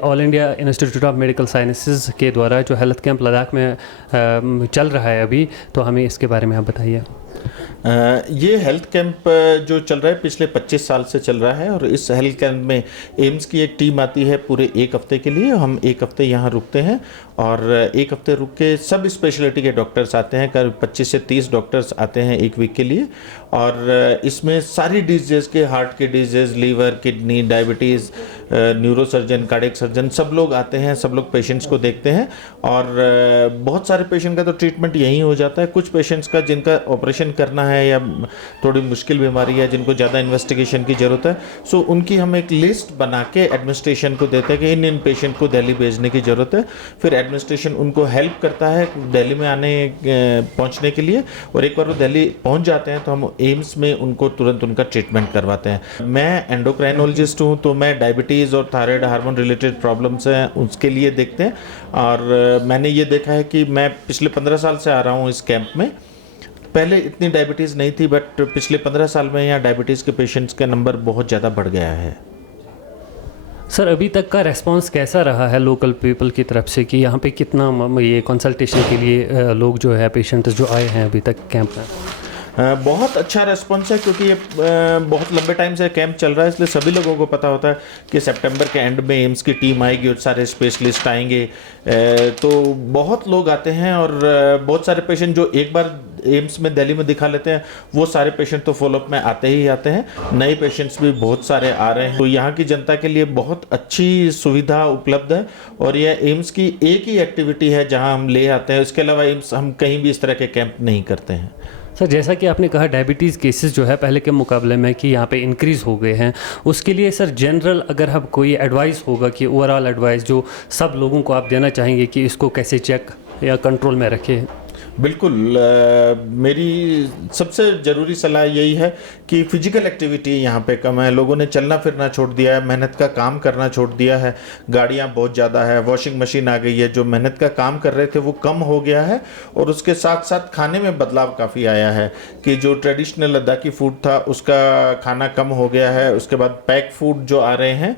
All India institute of medical sciences के द्वारा जो हेल्थ कैंप लद्दाख में चल रहा है अभी, तो हमें इसके बारे में आप बताइए। ये हेल्थ कैंप जो चल रहा है पिछले 25 साल से चल रहा है और इस हेल्थ कैंप में एम्स की एक टीम आती है पूरे एक हफ्ते के लिए। हम एक हफ्ते यहाँ रुकते हैं और एक हफ्ते रुक के सब स्पेशलिटी के डॉक्टर्स आते हैं। करीब 25 से 30 डॉक्टर्स आते हैं एक वीक के लिए और इसमें सारी डिजीज़ के, हार्ट के disease, liver, kidney, diabetes, neurosurgeon, cardiac surgeon, सब लोग आते हैं। सब लोग पेशेंट्स को देखते हैं और बहुत सारे पेशेंट का तो ट्रीटमेंट यहीं हो जाता है। कुछ पेशेंट्स का जिनका ऑपरेशन करना है या थोड़ी मुश्किल बीमारी है, जिनको ज़्यादा इन्वेस्टिगेशन की ज़रूरत है, सो उनकी हम एक लिस्ट बना के एडमिनिस्ट्रेशन को देते हैं कि इन इन पेशेंट को दिल्ली भेजने की ज़रूरत है। फिर एडमिनिस्ट्रेशन उनको हेल्प करता है दिल्ली में पहुंचने के लिए, और एक बार वो दिल्ली पहुंच जाते हैं तो हम एम्स में उनको तुरंत उनका ट्रीटमेंट करवाते हैं। मैं एंडोक्राइनोलॉजिस्ट हूँ, तो मैं डायबिटीज़ और थायराइड हार्मोन रिलेटेड प्रॉब्लम्स हैं उसके लिए देखते हैं। और मैंने ये देखा है कि मैं पिछले 15 साल से आ रहा हूँ इस कैंप में। पहले इतनी डायबिटीज़ नहीं थी, बट पिछले 15 साल में यहाँ डायबिटीज़ के पेशेंट्स का नंबर बहुत ज़्यादा बढ़ गया है। सर, अभी तक का रेस्पॉन्स कैसा रहा है लोकल पीपल की तरफ से कि यहाँ पे कितना ये कंसल्टेशन के लिए लोग जो है पेशेंट्स जो आए हैं अभी तक कैंप में? बहुत अच्छा रेस्पॉन्स है, क्योंकि ये बहुत लंबे टाइम से कैंप चल रहा है, इसलिए सभी लोगों को पता होता है कि सितंबर के एंड में एम्स की टीम आएगी और सारे स्पेशलिस्ट आएंगे। तो बहुत लोग आते हैं और बहुत सारे पेशेंट जो एक बार एम्स में दिल्ली में दिखा लेते हैं, वो सारे पेशेंट तो फॉलोअप में आते ही आते हैं। नए पेशेंट्स भी बहुत सारे आ रहे हैं। तो यहाँ की जनता के लिए बहुत अच्छी सुविधा उपलब्ध है और यह एम्स की एक ही एक्टिविटी है जहाँ हम ले आते हैं। इसके अलावा एम्स हम कहीं भी इस तरह के कैंप नहीं करते हैं। सर, जैसा कि आपने कहा डायबिटीज़ केसेस जो है पहले के मुकाबले में कि यहाँ पे इंक्रीज़ हो गए हैं, उसके लिए सर जनरल अगर हम कोई एडवाइस होगा कि ओवरऑल एडवाइस जो सब लोगों को आप देना चाहेंगे कि इसको कैसे चेक या कंट्रोल में रखें? बिल्कुल, मेरी सबसे ज़रूरी सलाह यही है कि फ़िज़िकल एक्टिविटी यहाँ पे कम है। लोगों ने चलना फिरना छोड़ दिया है, मेहनत का काम करना छोड़ दिया है। गाड़ियाँ बहुत ज़्यादा है, वॉशिंग मशीन आ गई है, जो मेहनत का काम कर रहे थे वो कम हो गया है। और उसके साथ साथ खाने में बदलाव काफ़ी आया है कि जो ट्रेडिशनल लद्दाखी फूड था उसका खाना कम हो गया है। उसके बाद पैक फूड जो आ रहे हैं,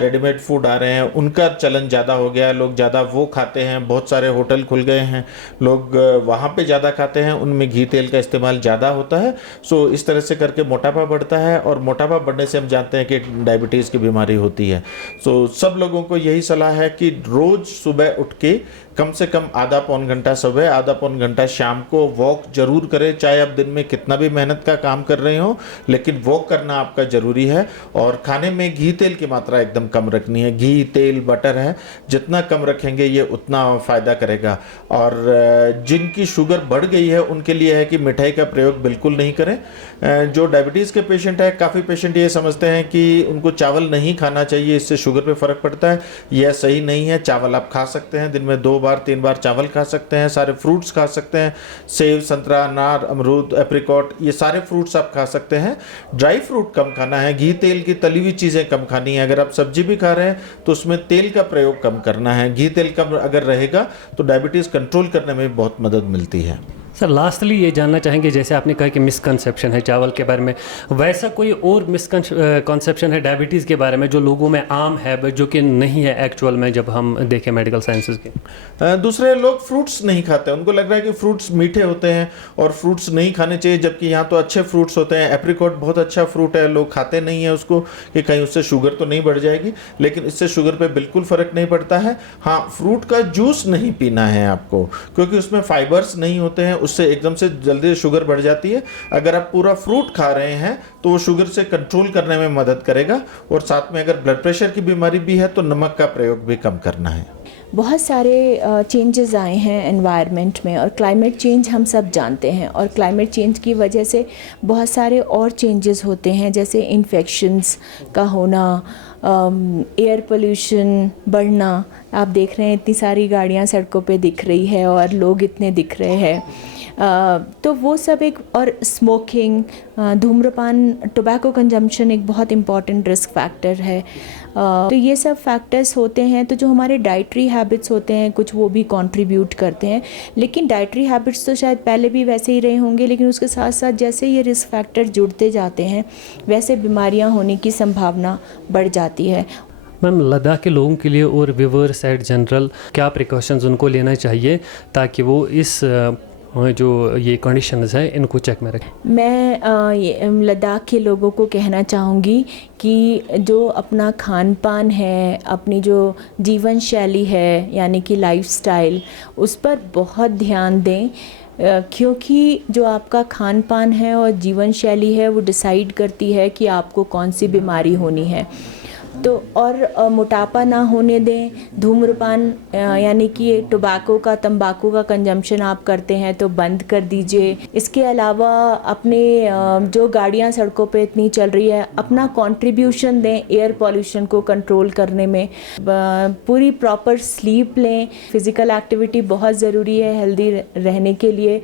रेडीमेड फूड आ रहे हैं, उनका चलन ज़्यादा हो गया है। लोग ज़्यादा वो खाते हैं। बहुत सारे होटल खुल गए हैं, लोग वहाँ पे ज़्यादा खाते हैं, उनमें घी तेल का इस्तेमाल ज़्यादा होता है। सो इस तरह से करके मोटापा बढ़ता है और मोटापा बढ़ने से हम जानते हैं कि डायबिटीज़ की बीमारी होती है। सो सब लोगों को यही सलाह है कि रोज़ सुबह उठ के कम से कम आधा पौन घंटा सुबह, आधा पौन घंटा शाम को वॉक जरूर करें। चाहे आप दिन में कितना भी मेहनत का काम कर रहे हो, लेकिन वॉक करना आपका ज़रूरी है। और खाने में घी तेल की मात्रा एकदम कम रखनी है। घी, तेल, बटर है, जितना कम रखेंगे ये उतना फ़ायदा करेगा। और जिनकी शुगर बढ़ गई है उनके लिए है कि मिठाई का प्रयोग बिल्कुल नहीं करें। जो डायबिटीज़ के पेशेंट है, काफ़ी पेशेंट ये समझते हैं कि उनको चावल नहीं खाना चाहिए, इससे शुगर पे फ़र्क पड़ता है। यह सही नहीं है। चावल आप खा सकते हैं, दिन में 2 बार 3 बार चावल खा सकते हैं। सारे फ्रूट्स खा सकते हैं, सेब, संतरा, अनार, अमरूद, एप्रिकॉट, ये सारे फ्रूट्स आप खा सकते हैं। ड्राई फ्रूट कम खाना है। घी तेल की तली हुई चीज़ें कम खानी है। अगर आप सब्जी भी खा रहे हैं तो उसमें तेल का प्रयोग कम करना है। घी तेल कम अगर रहेगा तो डायबिटीज़ कंट्रोल करने में बहुत मदद मिलती है। सर, लास्टली ये जानना चाहेंगे, जैसे आपने कहा कि मिसकंसेप्शन है चावल के बारे में, वैसा कोई और मिसकंसेप्शन है डायबिटीज़ के बारे में जो लोगों में आम है जो कि नहीं है एक्चुअल में जब हम देखें मेडिकल साइंसेज के? दूसरे लोग फ्रूट्स नहीं खाते, उनको लग रहा है कि फ्रूट्स मीठे होते हैं और फ्रूट्स नहीं खाने चाहिए, जबकि यहाँ तो अच्छे फ्रूट्स होते हैं। एप्रिकॉट बहुत अच्छा फ्रूट है, लोग खाते नहीं है उसको कि कहीं उससे शुगर तो नहीं बढ़ जाएगी, लेकिन इससे शुगर पे बिल्कुल फ़र्क नहीं पड़ता है। हाँ, फ्रूट का जूस नहीं पीना है आपको, क्योंकि उसमें फाइबर्स नहीं होते हैं, उससे एकदम से जल्दी शुगर बढ़ जाती है। अगर आप पूरा फ्रूट खा रहे हैं तो वो शुगर से कंट्रोल करने में मदद करेगा। और साथ में अगर ब्लड प्रेशर की बीमारी भी है तो नमक का प्रयोग भी कम करना है। बहुत सारे चेंजेस आए हैं एनवायरनमेंट में, और क्लाइमेट चेंज हम सब जानते हैं, और क्लाइमेट चेंज की वजह से बहुत सारे और चेंजेस होते हैं, जैसे इन्फेक्शंस का होना, एयर पोल्यूशन बढ़ना। आप देख रहे हैं इतनी सारी गाड़ियां सड़कों पे दिख रही है और लोग इतने दिख रहे हैं, तो वो सब एक, और स्मोकिंग, धूम्रपान, टोबैको कंजम्पशन एक बहुत इम्पॉर्टेंट रिस्क फैक्टर है। तो ये सब फैक्टर्स होते हैं। तो जो हमारे डाइटरी हैबिट्स होते हैं कुछ, वो भी कंट्रीब्यूट करते हैं। लेकिन डाइटरी हैबिट्स तो शायद पहले भी वैसे ही रहे होंगे, लेकिन उसके साथ साथ जैसे ये रिस्क फैक्टर जुड़ते जाते हैं वैसे बीमारियां होने की संभावना बढ़ जाती है। मैम, लद्दाख के लोगों के लिए और व्यूअर्स एट जनरल क्या प्रिकॉशंस उनको लेना चाहिए ताकि वो इस जो ये कंडीशंस हैं इनको चेक में रखें? मैं लद्दाख के लोगों को कहना चाहूँगी कि जो अपना खान पान है, अपनी जो जीवन शैली है यानी कि लाइफस्टाइल, उस पर बहुत ध्यान दें, क्योंकि जो आपका खान पान है और जीवन शैली है वो डिसाइड करती है कि आपको कौन सी बीमारी होनी है। तो और मोटापा ना होने दें। धूम्रपान यानी कि तंबाकू का कंजम्पशन आप करते हैं तो बंद कर दीजिए। इसके अलावा अपने जो गाड़ियां सड़कों पे इतनी चल रही है, अपना कंट्रीब्यूशन दें एयर पॉल्यूशन को कंट्रोल करने में। पूरी प्रॉपर स्लीप लें। फिज़िकल एक्टिविटी बहुत ज़रूरी है हेल्दी रहने के लिए।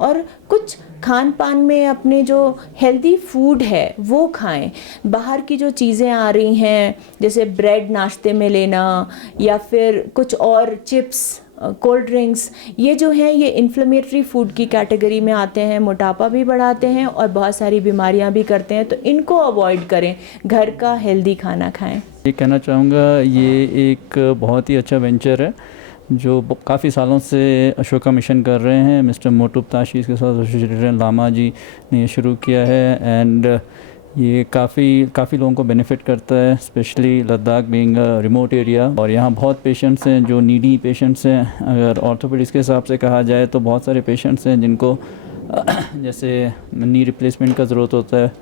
और कुछ खान पान में अपने जो हेल्दी फूड है वो खाएं। बाहर की जो चीज़ें आ रही हैं जैसे ब्रेड नाश्ते में लेना या फिर कुछ और चिप्स, कोल्ड ड्रिंक्स, ये जो हैं ये इन्फ्लेमेटरी फूड की कैटेगरी में आते हैं, मोटापा भी बढ़ाते हैं और बहुत सारी बीमारियां भी करते हैं, तो इनको अवॉइड करें। घर का हेल्दी खाना खाएं। ये कहना चाहूँगा, ये एक बहुत ही अच्छा वेंचर है जो काफ़ी सालों से अशोका मिशन कर रहे हैं। मिस्टर मोटुब ताशी के साथ एसोसिएटेड लामा जी ने ये शुरू किया है एंड ये काफ़ी लोगों को बेनिफिट करता है, specially Ladakh being a remote area. और यहाँ बहुत पेशेंट्स हैं जो नीडी पेशेंट्स हैं। अगर ऑर्थोपेडिक्स के हिसाब से कहा जाए तो बहुत सारे पेशेंट्स हैं जिनको जैसे नी रिप्लेसमेंट का ज़रूरत होता है।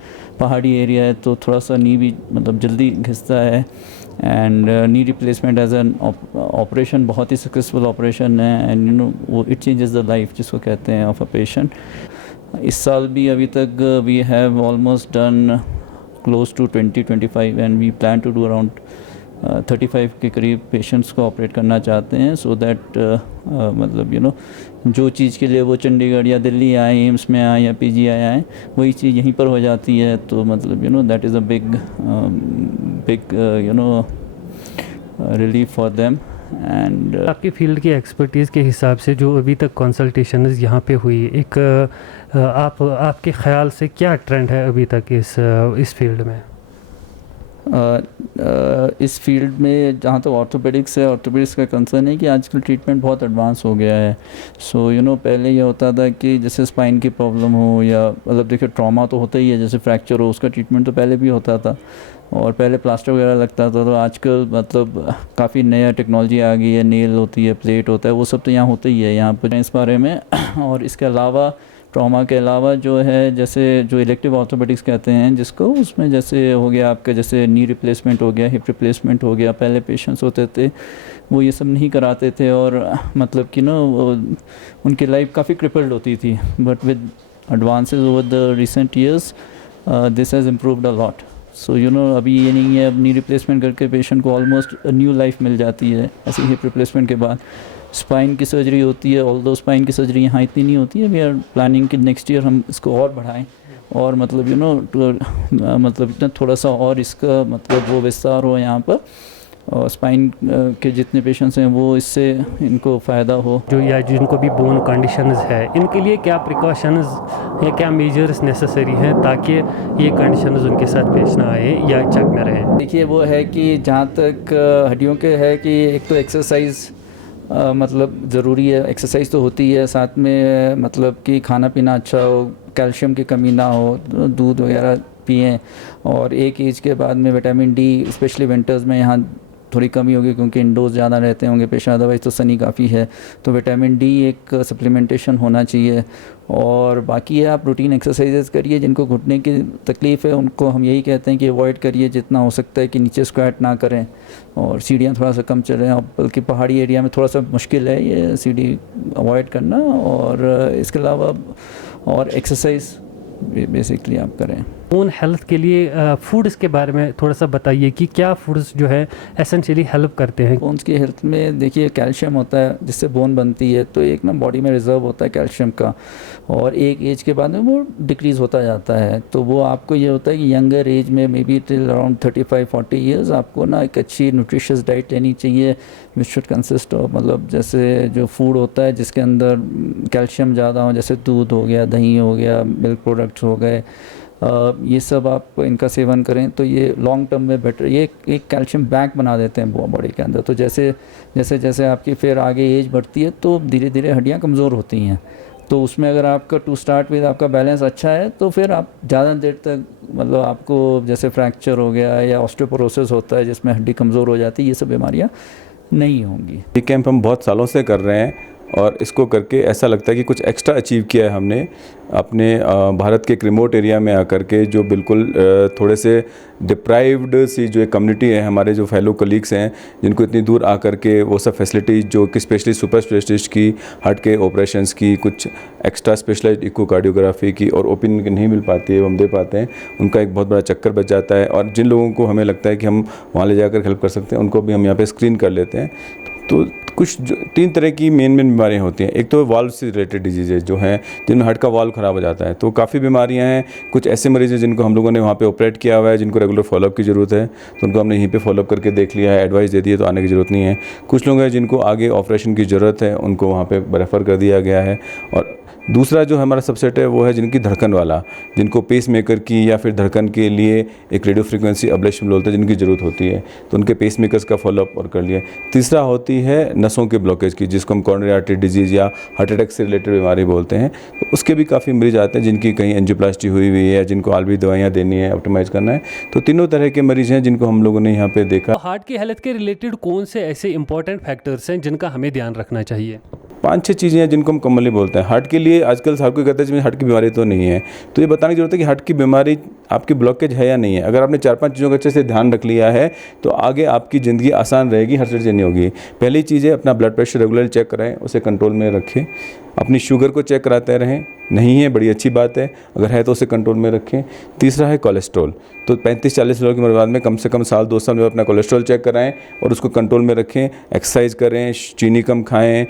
पहाड़ी एरिया है तो थोड़ा सा नी भी मतलब जल्दी घिसता है and knee replacement as an operation बहुत ही सक्सेसफुल ऑपरेशन है एंड वो इट चेंजेस द लाइफ जिसको कहते हैं ऑफ अ पेशेंट। इस साल भी अभी तक we have almost done close to 20-25 and we plan to do around 35 के करीब पेशेंट्स को ऑपरेट करना चाहते हैं, सो दैट मतलब जो चीज़ के लिए वो चंडीगढ़ या दिल्ली आए, एम्स में आए या पीजीआई आए, वही चीज़ यहीं पर हो जाती है। तो मतलब that is a big relief for them. And आपकी फील्ड की एक्सपर्टीज़ के हिसाब से जो अभी तक कंसल्टेशन यहाँ पे हुई, एक आपके ख्याल से क्या ट्रेंड है अभी तक इस फील्ड में? इस फील्ड में जहाँ तक ऑर्थोपेडिक्स का कंसर्न है कि आजकल ट्रीटमेंट बहुत एडवांस हो गया है। सो पहले ये होता था कि जैसे स्पाइन की प्रॉब्लम हो या मतलब देखिए ट्रॉमा तो होता ही है, जैसे फ्रैक्चर हो उसका ट्रीटमेंट तो पहले भी होता था और पहले प्लास्टर वगैरह लगता था। तो आजकल मतलब काफ़ी नया टेक्नोलॉजी आ गई है, नेल होती है, प्लेट होता है, वो सब तो यहाँ होता ही है यहाँ पर इस बारे में। और इसके अलावा ट्रॉमा के अलावा जो है जैसे जो इलेक्टिव ऑर्थोपेडिक्स कहते हैं जिसको, उसमें जैसे हो गया आपका जैसे नी रिप्लेसमेंट हो गया, हिप रिप्लेसमेंट हो गया। पहले पेशेंट्स होते थे वो ये सब नहीं कराते थे और मतलब कि उनकी लाइफ काफ़ी क्रिपल्ड होती थी, but with advances over the recent years this has improved a lot. So अभी ये नहीं है, अब नी रिप्लेसमेंट करके पेशेंट को ऑलमोस्ट न्यू लाइफ मिल जाती है। ऐसे हिप रिप्लेसमेंट के बाद स्पाइन की सर्जरी होती है, ऑल्दो स्पाइन की सर्जरी यहाँ इतनी नहीं होती है। वी आर प्लानिंग कि नेक्स्ट ईयर हम इसको और बढ़ाएं और मतलब मतलब इतना थोड़ा सा और इसका मतलब वो विस्तार हो यहाँ पर, और स्पाइन के जितने पेशेंट्स हैं वो इससे इनको फ़ायदा हो। जो या जिनको भी बोन कंडीशंस है, इनके लिए क्या प्रिकॉशंस या क्या मेजर्स नेसेसरी हैं ताकि ये कंडीशंस उनके साथ पेश ना आए या चेक में रहें? देखिए वो है कि जहाँ तक हड्डियों के है कि एक तो एक्सरसाइज मतलब ज़रूरी है। एक्सरसाइज तो होती है, साथ में मतलब कि खाना पीना अच्छा हो, कैल्शियम की कमी ना हो, दूध वगैरह पिएं। और एक एज के बाद में विटामिन डी स्पेशली विंटर्स में यहाँ थोड़ी कमी होगी क्योंकि इंडोर्स ज़्यादा रहते होंगे पेशेंट, अदरवाइज तो सनी काफ़ी है, तो विटामिन डी एक सप्लीमेंटेशन होना चाहिए। और बाकी है आप रूटीन एक्सरसाइजेस करिए। जिनको घुटने की तकलीफ़ है उनको हम यही कहते हैं कि अवॉइड करिए जितना हो सकता है कि नीचे स्क्वाट ना करें और सीढ़ियाँ थोड़ा सा कम चलें। और बल्कि पहाड़ी एरिया में थोड़ा सा मुश्किल है ये सीढ़ी अवॉइड करना। और इसके अलावा और एक्सरसाइज बेसिकली आप करें। बोन हेल्थ के लिए फूड्स के बारे में थोड़ा सा बताइए कि क्या फूड्स जो है एसेंशियली हेल्प करते हैं? बोन्स की हेल्थ में देखिए कैल्शियम होता है जिससे बोन बनती है, तो एक बॉडी में रिजर्व होता है कैल्शियम का, और एक एज के बाद में वो डिक्रीज़ होता जाता है। तो वो आपको ये होता है कि यंगर एज में may be till around 35-40 years आपको एक अच्छी न्यूट्रिशियस डाइट लेनी चाहिए विच शुड कंसिस्ट ऑफ मतलब जैसे जो फूड होता है जिसके अंदर कैल्शियम ज़्यादा हो, जैसे दूध हो गया, दही हो गया, मिल्क प्रोडक्ट्स हो गए, ये सब आप इनका सेवन करें तो ये लॉन्ग टर्म में बेटर, ये एक कैल्शियम बैंक बना देते हैं बॉडी के अंदर। तो जैसे जैसे जैसे आपकी फिर आगे एज बढ़ती है तो धीरे धीरे हड्डियाँ कमज़ोर होती हैं। तो उसमें अगर आपका टू स्टार्ट विद आपका बैलेंस अच्छा है तो फिर आप ज़्यादा देर तक, मतलब आपको जैसे फ्रैक्चर हो गया या ऑस्टियोपोरोसिस होता है जिसमें हड्डी कमज़ोर हो जाती है, ये सब बीमारियाँ नहीं होंगी। ये कैंप हम बहुत सालों से कर रहे हैं और इसको करके ऐसा लगता है कि कुछ एक्स्ट्रा अचीव किया है हमने अपने भारत के एक रिमोट एरिया में आकर के, जो बिल्कुल थोड़े से डिप्राइव्ड सी जो एक कम्युनिटी है, हमारे जो फेलो कलीग्स हैं जिनको इतनी दूर आकर के वो सब फैसिलिटीज़ जो कि स्पेशली सुपर स्पेशलिस्ट की, हार्ट के ऑपरेशंस की, कुछ एक्स्ट्रा स्पेशलाइज्ड इकोकार्डियोग्राफी की और ओपीनियन नहीं मिल पाती है, वो हम दे पाते हैं, उनका एक बहुत बड़ा चक्कर बच जाता है। और जिन लोगों को हमें लगता है कि हम वहाँ ले जाकर हेल्प कर सकते हैं उनको भी हम यहाँ पे स्क्रीन कर लेते हैं। तो कुछ 3 तरह की मेन बीमारियां होती हैं। एक तो वाल्व से रिलेटेड डिजीजेज जो हैं जिनमें हार्ट का वाल्व ख़राब हो जाता है, तो काफ़ी बीमारियां हैं। कुछ ऐसे मरीज़ हैं जिनको हम लोगों ने वहाँ पे ऑपरेट किया हुआ है, जिनको रेगुलर फॉलोअप की ज़रूरत है, तो उनको हमने यहीं पे फॉलोअप करके देख लिया है, एडवाइस दे दी है, तो आने की ज़रूरत नहीं है। कुछ लोग हैं जिनको आगे ऑपरेशन की ज़रूरत है, उनको वहाँ पर रेफ़र कर दिया गया है। और दूसरा जो हमारा सबसेट है वो है जिनकी धड़कन वाला, जिनको पेस मेकर की या फिर धड़कन के लिए एक रेडियो फ्रीक्वेंसी अब्लेशन बोलते हैं जिनकी ज़रूरत होती है, तो उनके पेस मेकर्स का फॉलोअप और कर लिया। तीसरा होती है नसों के ब्लॉकेज की, जिसको हम कॉरोनरी आर्टरी डिजीज़ या हार्ट अटैक से रिलेटेड बीमारी बोलते हैं, तो उसके भी काफ़ी मरीज आते हैं जिनकी कहीं एंजियोप्लास्टी हुई हुई है, जिनको आलवी दवाइयाँ देनी है, ऑप्टिमाइज़ करना है। तो तीनों तरह के मरीज़ हैं जिनको हम लोगों ने यहाँ पर देखा। हार्ट की हेल्थ के रिलेटेड कौन से ऐसे इंपॉर्टेंट फैक्टर्स हैं जिनका हमें ध्यान रखना चाहिए? 5-6 चीज़ें हैं जिनको हम कॉमनली बोलते हैं हार्ट के लिए। आजकल हर कोई कहता है कि हार्ट की बीमारी तो नहीं है, तो ये बताने की जरूरत है कि हार्ट की बीमारी आपकी ब्लॉकेज है या नहीं है। अगर आपने 4-5 चीज़ों का अच्छे से ध्यान रख लिया है तो आगे आपकी ज़िंदगी आसान रहेगी, हर चीज़ नहीं होगी। पहली चीज़ है अपना ब्लड प्रेशर रेगुलर चेक कराएं, उसे कंट्रोल में रखें। अपनी शुगर को चेक कराते रहें, नहीं है बड़ी अच्छी बात है, अगर है तो उसे कंट्रोल में रखें। तीसरा है कोलेस्ट्रॉल, तो 35-40 साल की उम्र बाद में कम से कम साल 2 साल में अपना कोलेस्ट्रॉल चेक कराएं और उसको कंट्रोल में रखें। एक्सरसाइज करें, चीनी कम खाएं,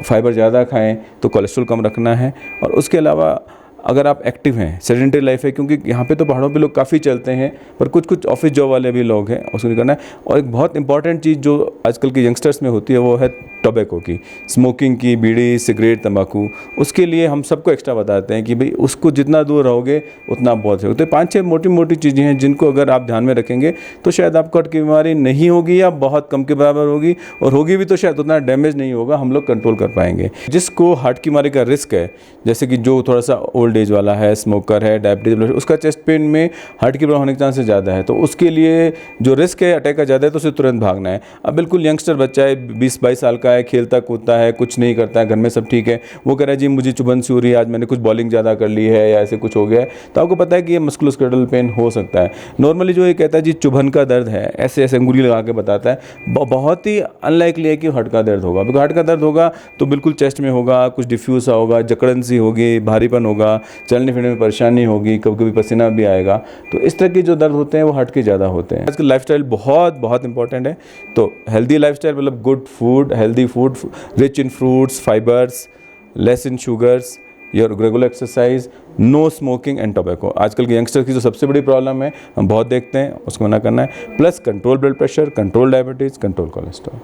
फाइबर ज़्यादा खाएं, तो कोलेस्ट्रॉल कम रखना है। और उसके अलावा अगर आप एक्टिव हैं, सेडेंटरी लाइफ है, क्योंकि यहाँ पे तो पहाड़ों पे लोग काफ़ी चलते हैं, पर कुछ ऑफिस जॉब वाले भी लोग हैं, उसको नहीं करना है। और एक बहुत इंपॉर्टेंट चीज़ जो आजकल के यंगस्टर्स में होती है वो है टोबैको की, स्मोकिंग की, बीड़ी, सिगरेट, तंबाकू। उसके लिए हम सबको एक्स्ट्रा बताते हैं कि भाई उसको जितना दूर रहोगे उतना बहुत है। तो 5-6 मोटी मोटी चीज़ें हैं जिनको अगर आप ध्यान में रखेंगे तो शायद आपको हार्ट की बीमारी नहीं होगी या बहुत कम के बराबर होगी, और होगी भी तो शायद उतना डैमेज नहीं होगा, हम लोग कंट्रोल कर पाएंगे। जिसको हार्ट की बीमारी का रिस्क है, जैसे कि जो थोड़ा सा ओल्ड एज वाला है, स्मोकर है, डायबिटीज, उसका चेस्ट पेन में हार्ट की प्रॉब्लम होने के चांसेस ज़्यादा है, तो उसके लिए जो रिस्क है अटैक का ज़्यादा है तो उसे तुरंत भागना है। अब बिल्कुल यंगस्टर बच्चा है, 20-22 साल का है, खेलता कूदता है, कुछ नहीं करता है, घर में सब ठीक है, वो कह रहा है जी मुझे चुभन सी हो रही है, आज मैंने कुछ बॉलिंग ज़्यादा कर ली है या ऐसे कुछ हो गया है, तो आपको पता है कि ये मस्कुलोस्केलेटल पेन हो सकता है। नॉर्मली जो ये कहता है जी चुभन का दर्द है, ऐसे ऐसे अंगुली लगा के बताता है, बहुत ही अनलाइकली है कि हार्ट का दर्द होगा। बिकॉज हार्ट का दर्द होगा तो बिल्कुल चेस्ट में होगा, कुछ डिफ्यूज सा होगा, जकड़न सी होगी, भारीपन होगा, चलने फिरने में परेशानी होगी, कभी कभी पसीना भी आएगा। तो इस तरह के जो दर्द होते हैं वो हार्ट के ज़्यादा होते हैं। आजकल लाइफस्टाइल बहुत बहुत इंपॉर्टेंट है, तो हेल्दी लाइफस्टाइल मतलब good food, healthy food, rich in fruits, fibres, less in sugars, your regular exercise, no smoking and tobacco. आजकल के यंगस्टर की जो सबसे बड़ी प्रॉब्लम है, हम बहुत देखते हैं, उसको मना करना है। Plus control blood pressure, control diabetes, control cholesterol.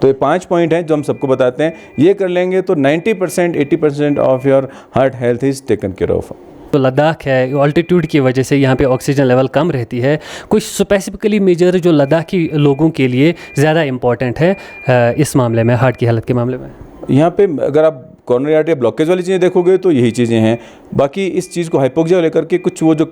तो ये 5 पॉइंट हैं जो हम सबको बताते हैं, ये कर लेंगे तो 90% 80% of your heart health is taken care of. तो लद्दाख है, ऑल्टीट्यूड की वजह से यहाँ पे ऑक्सीजन लेवल कम रहती है। कुछ स्पेसिफिकली मेजर जो लद्दाखी लोगों के लिए ज़्यादा इम्पॉर्टेंट है इस मामले में, हार्ट की हालत के मामले में? यहाँ पे अगर आप कॉर्नरी आर्टरी ब्लॉकेज वाली चीज़ें देखोगे तो यही चीज़ें हैं। बाकी इस चीज़ को हाइपोक्सिया लेकर के कुछ वो जो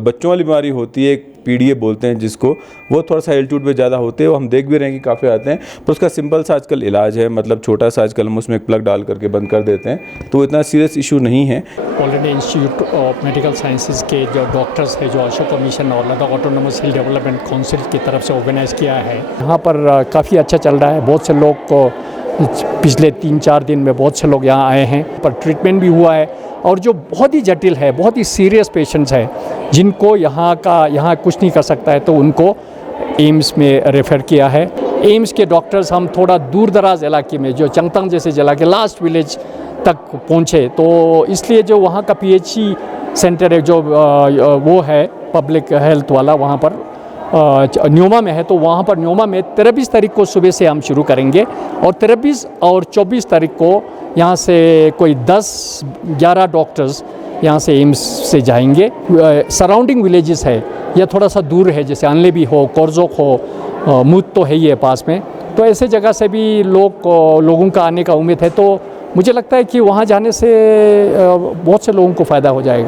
बच्चों वाली बीमारी होती है, पीडीए बोलते हैं जिसको, वो थोड़ा सा एल्टीट्यूड पे ज़्यादा होते हैं, वो हम देख भी रहे हैं कि काफ़ी आते हैं, पर उसका सिंपल सा आजकल इलाज है, मतलब छोटा सा आजकल हम उसमें एक प्लग डाल करके बंद कर देते हैं, तो इतना सीरियस इशू नहीं है। Already institute of medical sciences के जो डॉक्टर्स है, जो अशोक कमीशन और लद्दाख ऑटोनोमस हिल डेवलपमेंट काउंसिल की तरफ से ऑर्गेनाइज़ किया है, यहाँ पर काफ़ी अच्छा चल रहा है। बहुत से लोग को पिछले 3-4 दिन में बहुत से लोग यहाँ आए हैं, पर ट्रीटमेंट भी हुआ है। और जो बहुत ही जटिल है, बहुत ही सीरियस पेशेंट्स हैं जिनको यहाँ कुछ नहीं कर सकता है, तो उनको एम्स में रेफ़र किया है। एम्स के डॉक्टर्स हम थोड़ा दूर दराज इलाके में, जो चंगतंग जैसे जिला के लास्ट विलेज तक पहुँचे, तो इसलिए जो वहाँ का PHC सेंटर है, जो वो है पब्लिक हेल्थ वाला, वहाँ पर न्योमा में है, तो वहाँ पर न्योमा में 23 तारीख को सुबह से हम शुरू करेंगे, और 23 और 24 तारीख को यहाँ से कोई 10-11 डॉक्टर्स यहाँ से एम्स से जाएंगे। सराउंडिंग विलेजेस है या थोड़ा सा दूर है, जैसे अनलेबी हो, कोरजोक हो, मुद तो है ही है पास में, तो ऐसे जगह से भी लोगों का आने का उम्मीद है। तो मुझे लगता है कि वहाँ जाने से बहुत से लोगों को फ़ायदा हो जाएगा।